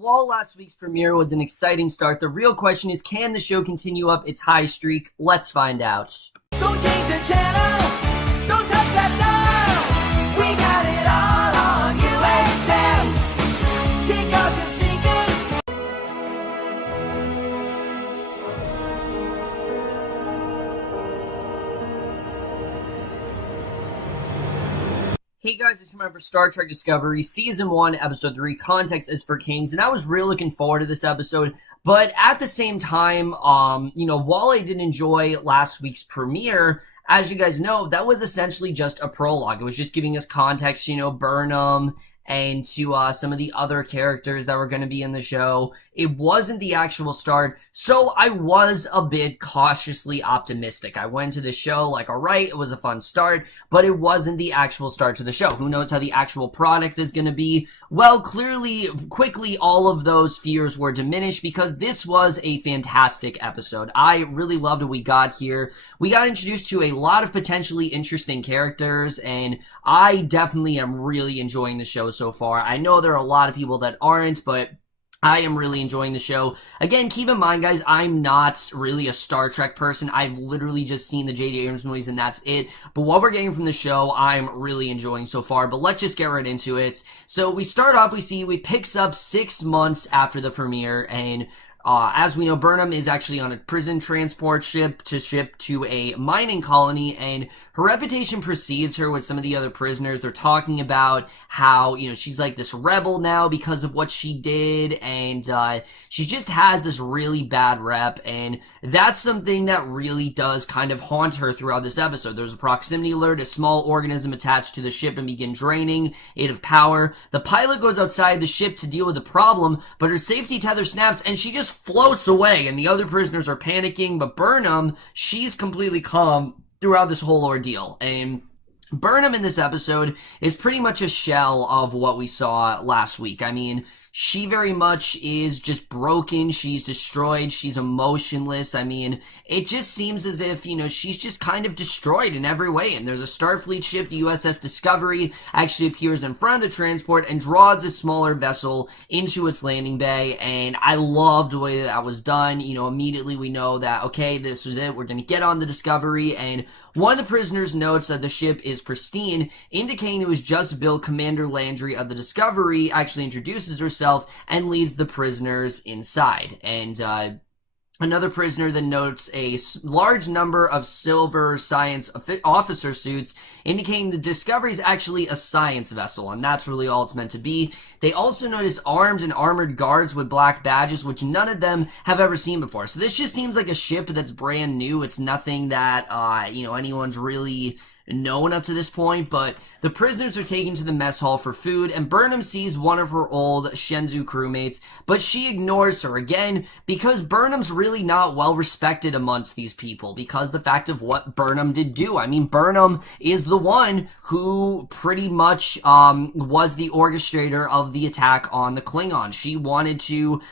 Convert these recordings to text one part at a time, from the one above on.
While last week's premiere was an exciting start, the real question is, can the show continue up its high streak? Let's find out. Don't change the channel, don't touch that dial. We got it all on UHF. Take off your Hey guys, it's remember Star Trek Discovery, Season 1, Episode 3, Context is for Kings, and I was really looking forward to this episode, but at the same time, while I did enjoy last week's premiere, as you guys know, that was essentially just a prologue. It was just giving us context, Burnham, and to some of the other characters that were going to be in the show. It wasn't the actual start, so I was a bit cautiously optimistic. I went to the show like, alright, it was a fun start, but it wasn't the actual start to the show. Who knows how the actual product is going to be? Well, quickly, all of those fears were diminished because this was a fantastic episode. I really loved what we got here. We got introduced to a lot of potentially interesting characters, and I definitely am really enjoying the show so far. I know there are a lot of people that aren't, but I am really enjoying the show. Again, keep in mind, guys, I'm not really a Star Trek person. I've literally just seen the J.J. Abrams movies, and that's it. But what we're getting from the show, I'm really enjoying so far. But let's just get right into it. So we start off, we picks up 6 months after the premiere, and as we know, Burnham is actually on a prison transport ship to a mining colony, and her reputation precedes her with some of the other prisoners. They're talking about how, she's like this rebel now because of what she did, and she just has this really bad rep, and that's something that really does kind of haunt her throughout this episode. There's a proximity alert, a small organism attached to the ship and begin draining it of power. The pilot goes outside the ship to deal with the problem, but her safety tether snaps and she just floats away, and the other prisoners are panicking, but Burnham, she's completely calm throughout this whole ordeal. And Burnham in this episode is pretty much a shell of what we saw last week. I mean, she very much is just broken. She's destroyed. She's emotionless. I mean, it just seems as if, she's just kind of destroyed in every way. And there's a Starfleet ship, the USS Discovery, actually appears in front of the transport and draws a smaller vessel into its landing bay. And I loved the way that was done. Immediately we know that, okay, this is it. We're going to get on the Discovery. And one of the prisoners notes that the ship is pristine, indicating it was just built. Commander Landry of the Discovery actually introduces herself and leads the prisoners inside. And another prisoner then notes a large number of silver science officer suits, indicating the Discovery is actually a science vessel, and that's really all it's meant to be. They also notice armed and armored guards with black badges, which none of them have ever seen before. So this just seems like a ship that's brand new. It's nothing that, anyone's really known up to this point, but the prisoners are taken to the mess hall for food, and Burnham sees one of her old Shenzhou crewmates, but she ignores her again because Burnham's really not well respected amongst these people because the fact of what Burnham did do. I mean, Burnham is the one who pretty much was the orchestrator of the attack on the Klingon. She wanted to,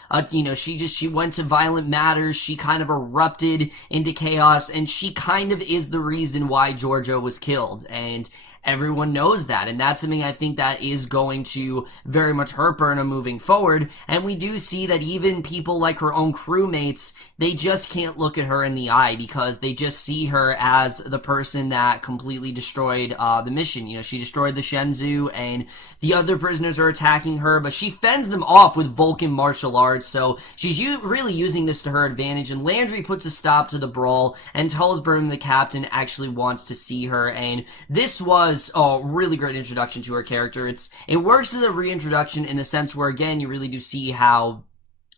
she went to violent matters. She kind of erupted into chaos, and she kind of is the reason why Georgia was killed, and everyone knows that, and that's something I think that is going to very much hurt Burnham moving forward. And we do see that even people like her own crewmates, they just can't look at her in the eye because they just see her as the person that completely destroyed the mission. She destroyed the Shenzhou, and the other prisoners are attacking her, but she fends them off with Vulcan martial arts, so she's really using this to her advantage. And Landry puts a stop to the brawl and tells Burnham the captain actually wants to see her, and this was a really great introduction to her character. It works as a reintroduction in the sense where, again, you really do see how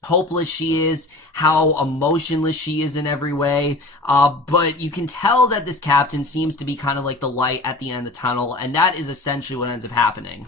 hopeless she is, how emotionless she is in every way, but you can tell that this captain seems to be kind of like the light at the end of the tunnel, and that is essentially what ends up happening.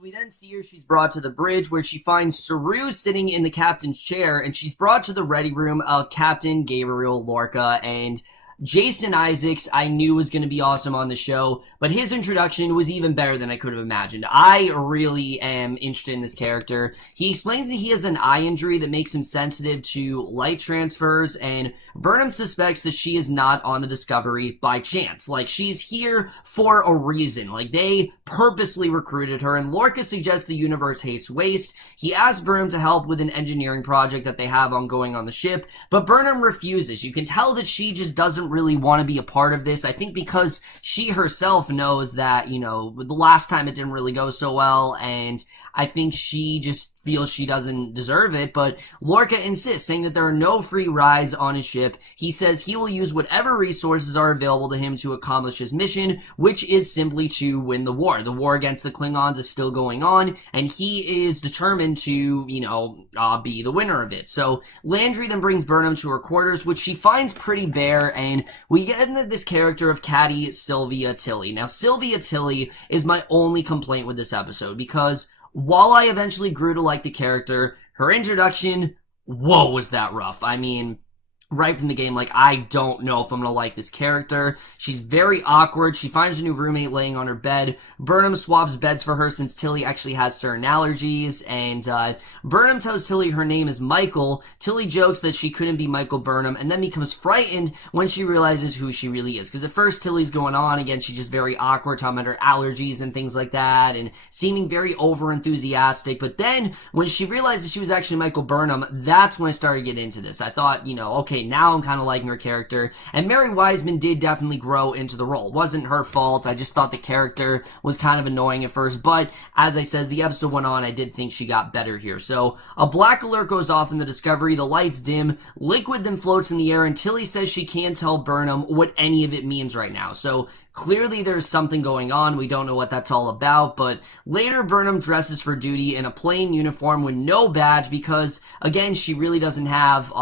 We then see her, she's brought to the bridge where she finds Saru sitting in the captain's chair, and she's brought to the ready room of Captain Gabriel Lorca, and Jason Isaacs, I knew was going to be awesome on the show, but his introduction was even better than I could have imagined. I really am interested in this character. He explains that he has an eye injury that makes him sensitive to light transfers, and Burnham suspects that she is not on the Discovery by chance. Like, she's here for a reason. Like, they purposely recruited her, and Lorca suggests the universe hates waste. He asks Burnham to help with an engineering project that they have ongoing on the ship, but Burnham refuses. You can tell that she just doesn't really want to be a part of this. I think because she herself knows that, you know, the last time it didn't really go so well, and I think she just feels she doesn't deserve it, but Lorca insists, saying that there are no free rides on his ship. He says he will use whatever resources are available to him to accomplish his mission, which is simply to win the war. The war against the Klingons is still going on, and he is determined to, you know, be the winner of it. So Landry then brings Burnham to her quarters, which she finds pretty bare, and we get into this character of Caddy Sylvia Tilly. Now, Sylvia Tilly is my only complaint with this episode, because while I eventually grew to like the character, her introduction, whoa, was that rough. I mean, right from the game, like, I don't know if I'm gonna like this character. She's very awkward. She finds a new roommate laying on her bed. Burnham swaps beds for her since Tilly actually has certain allergies, and Burnham tells Tilly her name is Michael. Tilly jokes that she couldn't be Michael Burnham, and then becomes frightened when she realizes who she really is. Because at first, Tilly's going on, again, she's just very awkward, talking about her allergies and things like that, and seeming very over-enthusiastic. But then, when she realizes she was actually Michael Burnham, that's when I started getting into this. I thought, you know, okay, now I'm kind of liking her character, and Mary Wiseman did definitely grow into the role. It wasn't her fault. I just thought the character was kind of annoying at first, but as I said, as the episode went on, I did think she got better here. So a black alert goes off in the Discovery, the lights dim, liquid then floats in the air, and Tilly says she can't tell Burnham what any of it means right now. So clearly there's something going on. We don't know what that's all about, but later Burnham dresses for duty in a plain uniform with no badge because, again, she really doesn't have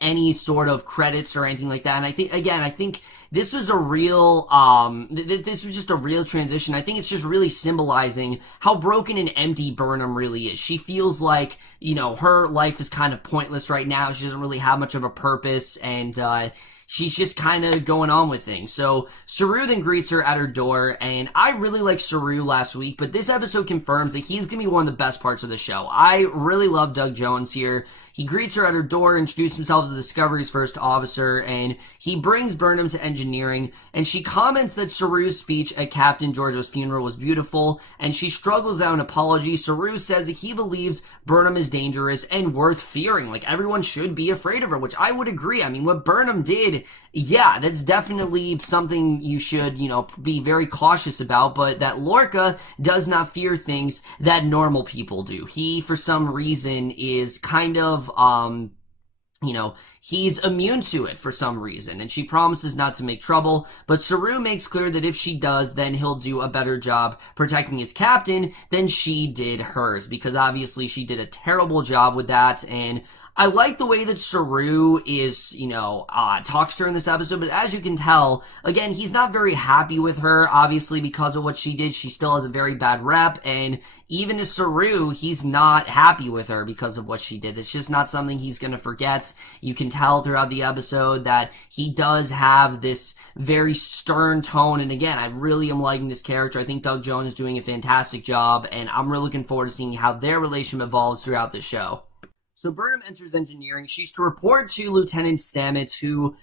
any sort of credits or anything like that. And I think this was a real, this was just a real transition. I think it's just really symbolizing how broken and empty Burnham really is. She feels like, you know, her life is kind of pointless right now. She doesn't really have much of a purpose, and she's just kind of going on with things. So Saru then greets her at her door, and I really liked Saru last week, but this episode confirms that he's going to be one of the best parts of the show. I really love Doug Jones here. He greets her at her door, introduces himself as the Discovery's first officer, and he brings Burnham to engineering, and she comments that Saru's speech at Captain Georgiou's funeral was beautiful, and she struggles out an apology. Saru says that he believes Burnham is dangerous and worth fearing. Like, everyone should be afraid of her, which I would agree. I mean, what Burnham did, yeah, that's definitely something you should, you know, be very cautious about, but that Lorca does not fear things that normal people do. He, for some reason, is kind of, you know, he's immune to it for some reason, and she promises not to make trouble, but Saru makes clear that if she does, then he'll do a better job protecting his captain than she did hers, because obviously she did a terrible job with that. And I like the way that Saru is, you know, talks to her in this episode, but as you can tell, again, he's not very happy with her, obviously, because of what she did. She still has a very bad rep, and even as Saru, he's not happy with her because of what she did. It's just not something he's going to forget. You can tell throughout the episode that he does have this very stern tone, and again, I really am liking this character. I think Doug Jones is doing a fantastic job, and I'm really looking forward to seeing how their relationship evolves throughout the show. So Burnham enters engineering. She's to report to Lieutenant Stamets, who,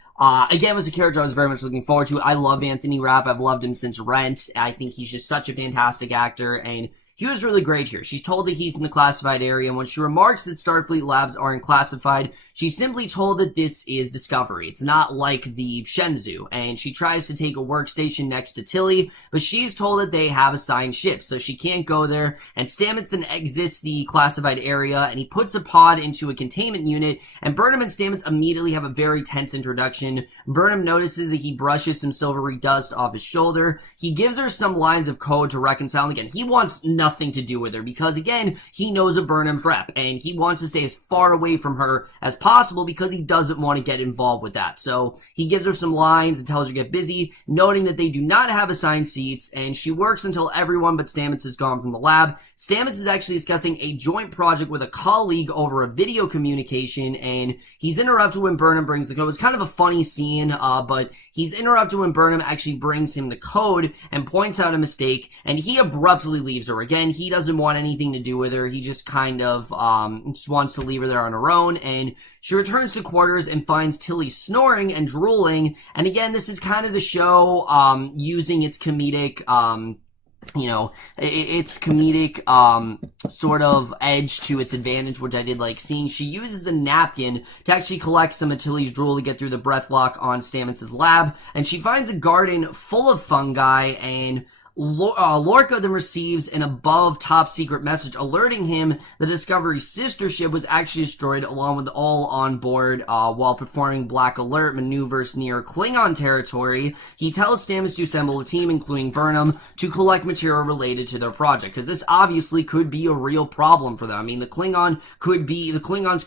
again, was a character I was very much looking forward to. I love Anthony Rapp. I've loved him since Rent. I think he's just such a fantastic actor, and he was really great here. She's told that he's in the classified area, and when she remarks that Starfleet labs aren't classified, she's simply told that this is Discovery. It's not like the Shenzhou, and she tries to take a workstation next to Tilly, but she's told that they have assigned ships, so she can't go there, and Stamets then exits the classified area, and he puts a pod into a containment unit, and Burnham and Stamets immediately have a very tense introduction. Burnham notices that he brushes some silvery dust off his shoulder. He gives her some lines of code to reconcile, and again, he wants nothing nothing to do with her because, again, he knows of Burnham's rep and he wants to stay as far away from her as possible because he doesn't want to get involved with that. So he gives her some lines and tells her to get busy, noting that they do not have assigned seats, and she works until everyone but Stamets is gone from the lab. Stamets is actually discussing a joint project with a colleague over a video communication, and he's interrupted when Burnham brings the code. It was kind of a funny scene, but he's interrupted when Burnham actually brings him the code and points out a mistake, and he abruptly leaves her. Again, he doesn't want anything to do with her. He just kind of just wants to leave her there on her own, and she returns to quarters and finds Tilly snoring and drooling. And again, this is kind of the show using its comedic its comedic sort of edge to its advantage, which I did like seeing. She uses a napkin to actually collect some of Tilly's drool to get through the breath lock on Stamets' lab, and she finds a garden full of fungi, and Lorca then receives an above top secret message alerting him the Discovery's sister ship was actually destroyed along with all on board while performing Black Alert maneuvers near Klingon territory. He tells Stamets to assemble a team, including Burnham, to collect material related to their project, because this obviously could be a real problem for them. I mean, the Klingons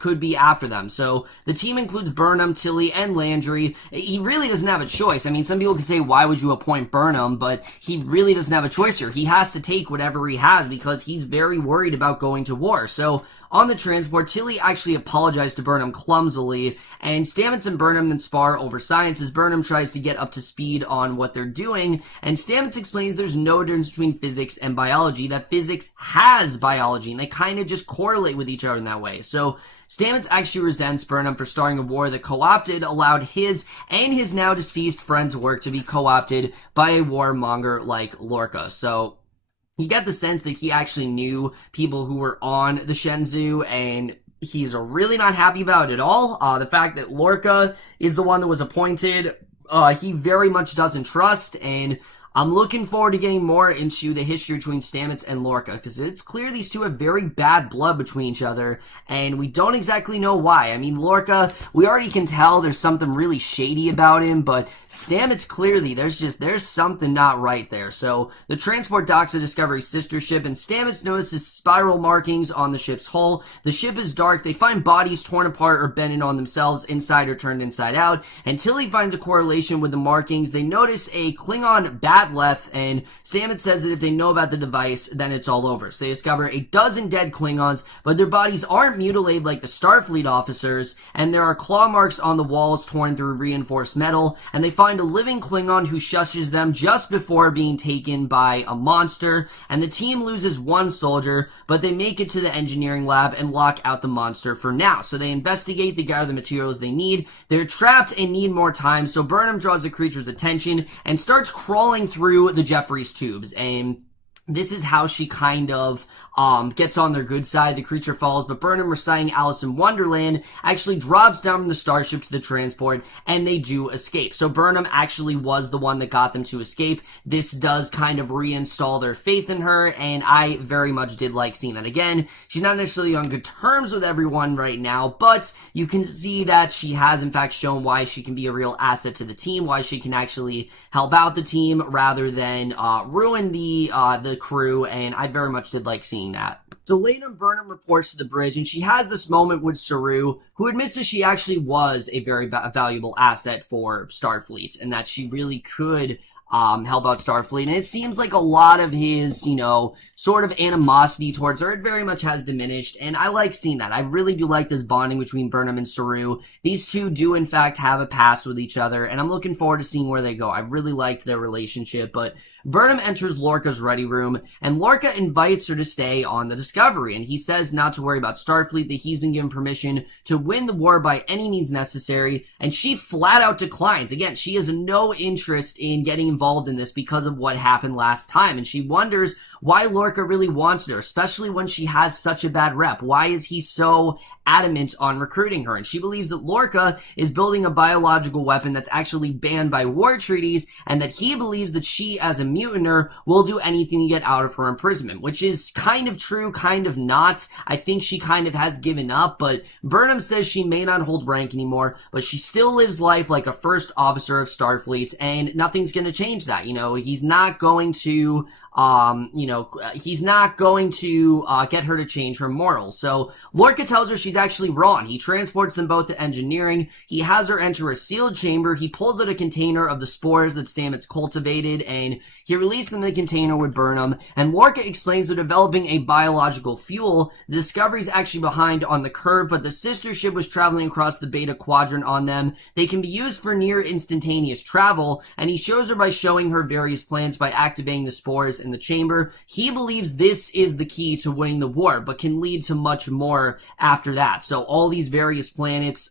could be after them. So the team includes Burnham, Tilly, and Landry. He really doesn't have a choice. I mean, some people can say, why would you appoint Burnham? But he really doesn't have a choice here. He has to take whatever he has because he's very worried about going to war. So on the transport, Tilly actually apologized to Burnham clumsily, and Stamets and Burnham then spar over science as Burnham tries to get up to speed on what they're doing, and Stamets explains there's no difference between physics and biology, that physics has biology, and they kind of just correlate with each other in that way. So Stamets actually resents Burnham for starting a war that allowed his and his now deceased friend's work to be co-opted by a warmonger like Lorca. So you get the sense that he actually knew people who were on the Shenzhou, and he's really not happy about it at all. The fact that Lorca is the one that was appointed, he very much doesn't trust, and I'm looking forward to getting more into the history between Stamets and Lorca, because it's clear these two have very bad blood between each other, and we don't exactly know why. I mean, Lorca, we already can tell there's something really shady about him, but Stamets, clearly, there's something not right there. So the transport docks the Discovery's sister ship, and Stamets notices spiral markings on the ship's hull. The ship is dark. They find bodies torn apart or bending on themselves, inside or turned inside out, and Tilly finds a correlation with the markings. They notice a Klingon Batleth, and Stamets says that if they know about the device, then it's all over. So they discover a dozen dead Klingons, but their bodies aren't mutilated like the Starfleet officers, and there are claw marks on the walls torn through reinforced metal, and they find a living Klingon who shushes them just before being taken by a monster, and the team loses one soldier, but they make it to the engineering lab and lock out the monster for now. So they investigate, they gather the materials they need. They're trapped and need more time, so Burnham draws the creature's attention and starts crawling through the Jeffries tubes, and this is how she kind of gets on their good side. The creature falls, but Burnham, reciting Alice in Wonderland, actually drops down from the starship to the transport, and they do escape. So Burnham actually was the one that got them to escape. This does kind of reinstall their faith in her, and I very much did like seeing that. Again, she's not necessarily on good terms with everyone right now, but you can see that she has in fact shown why she can be a real asset to the team, why she can actually help out the team rather than ruin the crew, and I very much did like seeing that. So later, Burnham reports to the bridge, and she has this moment with Saru, who admits that she actually was a very valuable asset for Starfleet, and that she really could help out Starfleet. And it seems like a lot of his, sort of animosity towards her, it very much has diminished, and I like seeing that. I really do like this bonding between Burnham and Saru. These two do, in fact, have a past with each other, and I'm looking forward to seeing where they go. I really liked their relationship, but Burnham enters Lorca's ready room, and Lorca invites her to stay on the Discovery, and he says not to worry about Starfleet, that he's been given permission to win the war by any means necessary, and she flat out declines. Again, she has no interest in getting involved in this because of what happened last time, and she wonders why Lorca really wants her, especially when she has such a bad rep. Why is he so adamant on recruiting her? And she believes that Lorca is building a biological weapon that's actually banned by war treaties, and that he believes that she, as a mutiner, will do anything to get out of her imprisonment, which is kind of true, kind of not. I think she kind of has given up, but Burnham says she may not hold rank anymore, but she still lives life like a first officer of Starfleet, and nothing's going to change that. He's not going to he's not going to get her to change her morals. So Lorca tells her she's actually wrong. He transports them both to engineering. He has her enter a sealed chamber. He pulls out a container of the spores that Stamets cultivated, and he released them in the container with Burnham. And Lorca explains they're developing a biological fuel. The Discovery's actually behind on the curve, but the sister ship was traveling across the Beta Quadrant on them. They can be used for near instantaneous travel, and he shows her by showing her various plans by activating the spores in the chamber. He believes this is the key to winning the war, but can lead to much more after that. So all these various planets,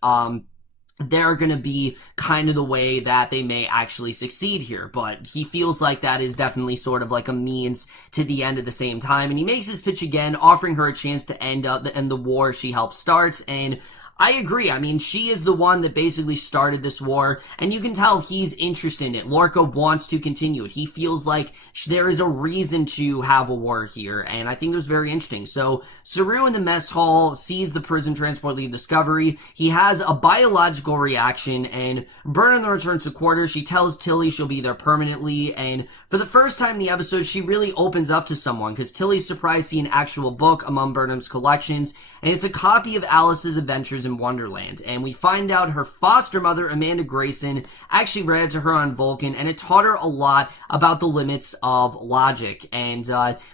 they're going to be kind of the way that they may actually succeed here. But he feels like that is definitely sort of like a means to the end at the same time. And he makes his pitch again, offering her a chance to end the war she helped start. And I agree. I mean, she is the one that basically started this war, and you can tell he's interested in it. Lorca wants to continue it. He feels like there is a reason to have a war here, and I think it was very interesting. So, Saru in the mess hall sees the prison transport leave Discovery. He has a biological reaction, and Burnham returns to quarters. She tells Tilly she'll be there permanently, and for the first time in the episode, she really opens up to someone, because Tilly's surprised to see an actual book among Burnham's collections, and it's a copy of Alice's Adventures in Wonderland. And we find out her foster mother, Amanda Grayson, actually read it to her on Vulcan, and it taught her a lot about the limits of logic. And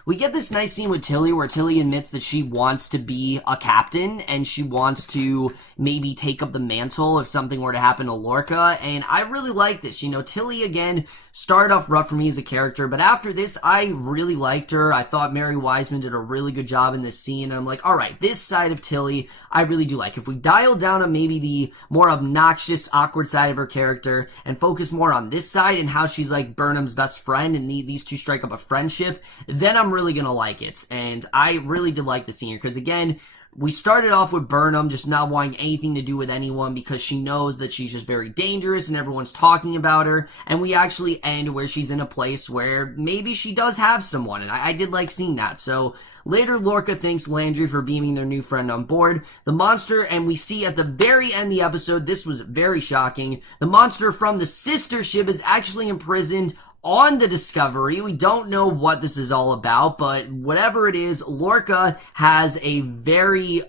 we get this nice scene with Tilly where Tilly admits that she wants to be a captain, and she wants to maybe take up the mantle if something were to happen to Lorca. And I really like this. You know, Tilly, again, started off rough for me as a character, but after this, I really liked her. I thought Mary Wiseman did a really good job in this scene, and I'm like, all right, this side of Tilly, I really do like. If we dial down on maybe the more obnoxious, awkward side of her character and focus more on this side and how she's like Burnham's best friend and these two strike up a friendship, then I'm really gonna like it. And I really did like the scene here, because again, we started off with Burnham just not wanting anything to do with anyone because she knows that she's just very dangerous and everyone's talking about her, and we actually end where she's in a place where maybe she does have someone, and I did like seeing that. So later, Lorca thanks Landry for beaming their new friend on board. The monster, and we see at the very end of the episode, this was very shocking, the monster from the sister ship is actually imprisoned on the Discovery. We don't know what this is all about, but whatever it is, Lorca has a very,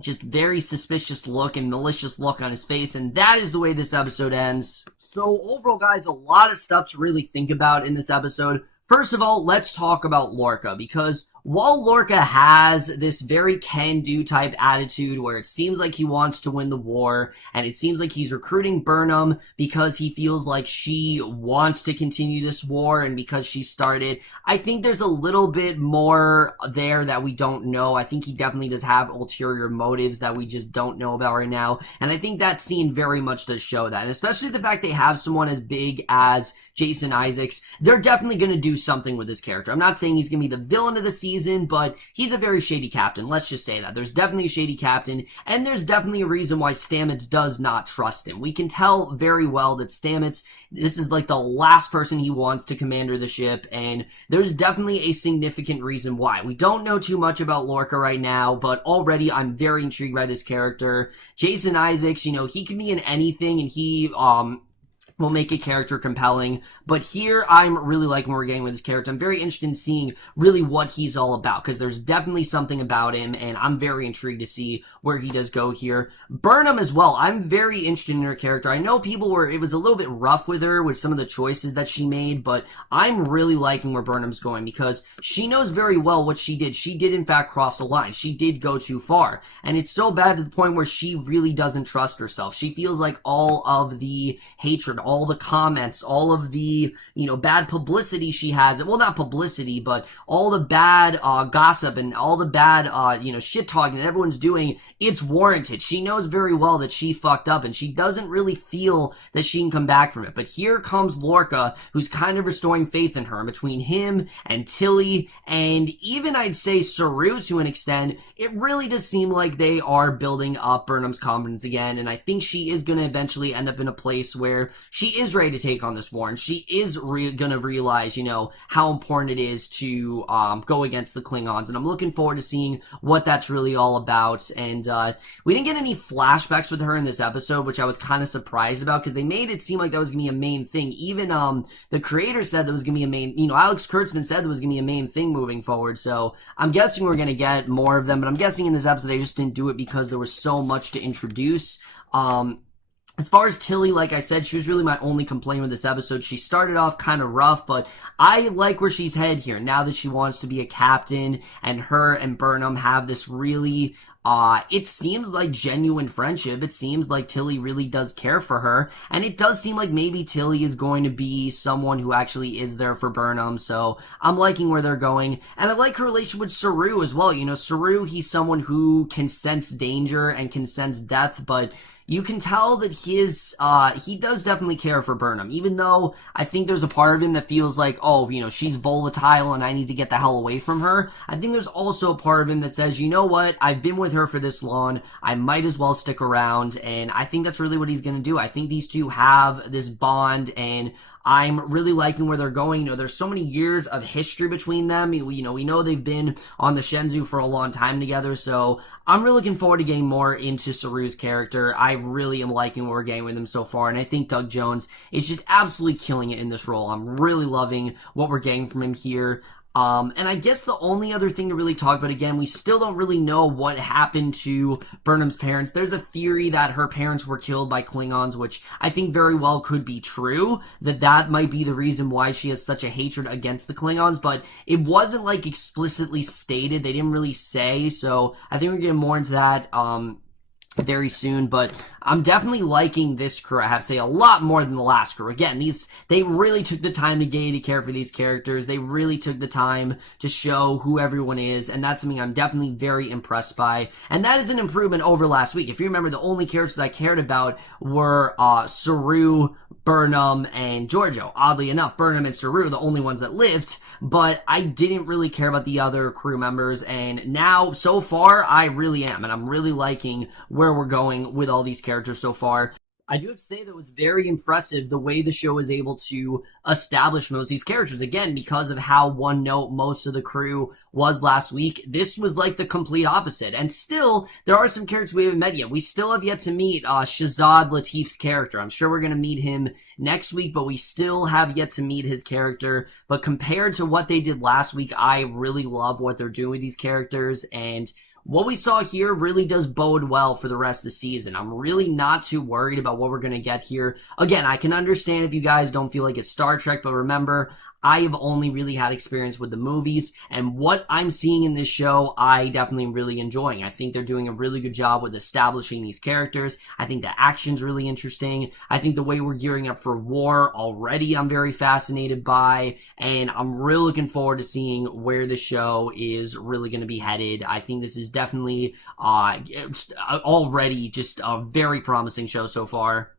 just very suspicious look and malicious look on his face, and that is the way this episode ends. So overall, guys, a lot of stuff to really think about in this episode. First of all, let's talk about Lorca, because while Lorca has this very can-do type attitude where it seems like he wants to win the war, and it seems like he's recruiting Burnham because he feels like she wants to continue this war and because she started, I think there's a little bit more there that we don't know. I think he definitely does have ulterior motives that we just don't know about right now, and I think that scene very much does show that, and especially the fact they have someone as big as Jason Isaacs. They're definitely going to do something with this character. I'm not saying he's going to be the villain of the season, but he's a very shady captain. Let's just say that. There's definitely a shady captain, and there's definitely a reason why Stamets does not trust him. We can tell very well that Stamets, this is like the last person he wants to commander the ship, and there's definitely a significant reason why. We don't know too much about Lorca right now, but already I'm very intrigued by this character. Jason Isaacs, you know, he can be in anything, and he, will make a character compelling, but here I'm really liking where we're getting with this character. I'm very interested in seeing really what he's all about, because there's definitely something about him, and I'm very intrigued to see where he does go here. Burnham as well, I'm very interested in her character. I know it was a little bit rough with her with some of the choices that she made, but I'm really liking where Burnham's going, because she knows very well what she did. She did in fact cross the line. She did go too far, and it's so bad to the point where she really doesn't trust herself. She feels like all of the hatred, all the comments, all of the, bad publicity she has, well, not publicity, but all the bad gossip and all the bad, shit talking that everyone's doing, it's warranted. She knows very well that she fucked up, and she doesn't really feel that she can come back from it. But here comes Lorca, who's kind of restoring faith in her. Between him and Tilly, and even I'd say Saru to an extent, it really does seem like they are building up Burnham's confidence again, and I think she is going to eventually end up in a place where she is ready to take on this war, and she is gonna realize, you know, how important it is to go against the Klingons, and I'm looking forward to seeing what that's really all about. And we didn't get any flashbacks with her in this episode, which I was kind of surprised about, because they made it seem like that was gonna be a main thing. Even the creator said that was gonna be a main, you know, Alex Kurtzman said that was gonna be a main thing moving forward, so I'm guessing we're gonna get more of them, but I'm guessing in this episode they just didn't do it because there was so much to introduce. As far as Tilly, like I said, she was really my only complaint with this episode. She started off kind of rough, but I like where she's headed here. Now that she wants to be a captain, and her and Burnham have this really, it seems like genuine friendship. It seems like Tilly really does care for her, and it does seem like maybe Tilly is going to be someone who actually is there for Burnham, so I'm liking where they're going. And I like her relation with Saru as well. You know, Saru, he's someone who can sense danger and can sense death, but you can tell that he does definitely care for Burnham, even though I think there's a part of him that feels like, oh, you know, she's volatile and I need to get the hell away from her. I think there's also a part of him that says, you know what, I've been with her for this long, I might as well stick around, and I think that's really what he's gonna do. I think these two have this bond, and I'm really liking where they're going. You know, there's so many years of history between them. We know they've been on the Shenzhou for a long time together, so I'm really looking forward to getting more into Saru's character. I really am liking where we're getting with him so far, and I think Doug Jones is just absolutely killing it in this role. I'm really loving what we're getting from him here. And I guess the only other thing to really talk about, again, we still don't really know what happened to Burnham's parents. There's a theory that her parents were killed by Klingons, which I think very well could be true, that might be the reason why she has such a hatred against the Klingons, but it wasn't, like, explicitly stated. They didn't really say, so I think we're getting more into that, very soon. But I'm definitely liking this crew, I have to say, a lot more than the last crew. Again, they really took the time to care for these characters. They really took the time to show who everyone is, and that's something I'm definitely very impressed by. And that is an improvement over last week. If you remember, the only characters I cared about were Saru, Burnham, and Giorgio. Oddly enough, Burnham and Saru are the only ones that lived, but I didn't really care about the other crew members, and now, so far, I really am, and I'm really liking where we're going with all these characters so far. I do have to say that it was very impressive the way the show was able to establish most of these characters. Again, because of how one note most of the crew was last week, this was like the complete opposite. And still, there are some characters we haven't met yet. We still have yet to meet Shazad, Latif's character. I'm sure we're going to meet him next week, but we still have yet to meet his character. But compared to what they did last week, I really love what they're doing with these characters, and what we saw here really does bode well for the rest of the season. I'm really not too worried about what we're going to get here. Again, I can understand if you guys don't feel like it's Star Trek, but remember, I have only really had experience with the movies, and what I'm seeing in this show, I definitely am really enjoying. I think they're doing a really good job with establishing these characters. I think the action's really interesting. I think the way we're gearing up for war already, I'm very fascinated by, and I'm really looking forward to seeing where the show is really going to be headed. I think this is definitely already just a very promising show so far.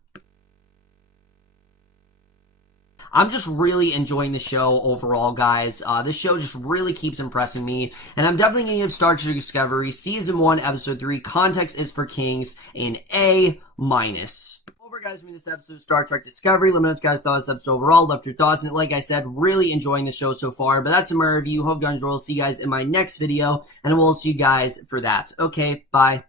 I'm just really enjoying the show overall, guys. This show just really keeps impressing me, and I'm definitely going to give Star Trek Discovery Season 1, Episode 3, Context is for Kings, an A-. Over, guys, me this episode of Star Trek Discovery. Let me know what you guys thought of this episode overall. Left your thoughts, and like I said, really enjoying the show so far. But that's my review. Hope you guys enjoy. I'll see you guys in my next video, and we'll see you guys for that. Okay, bye.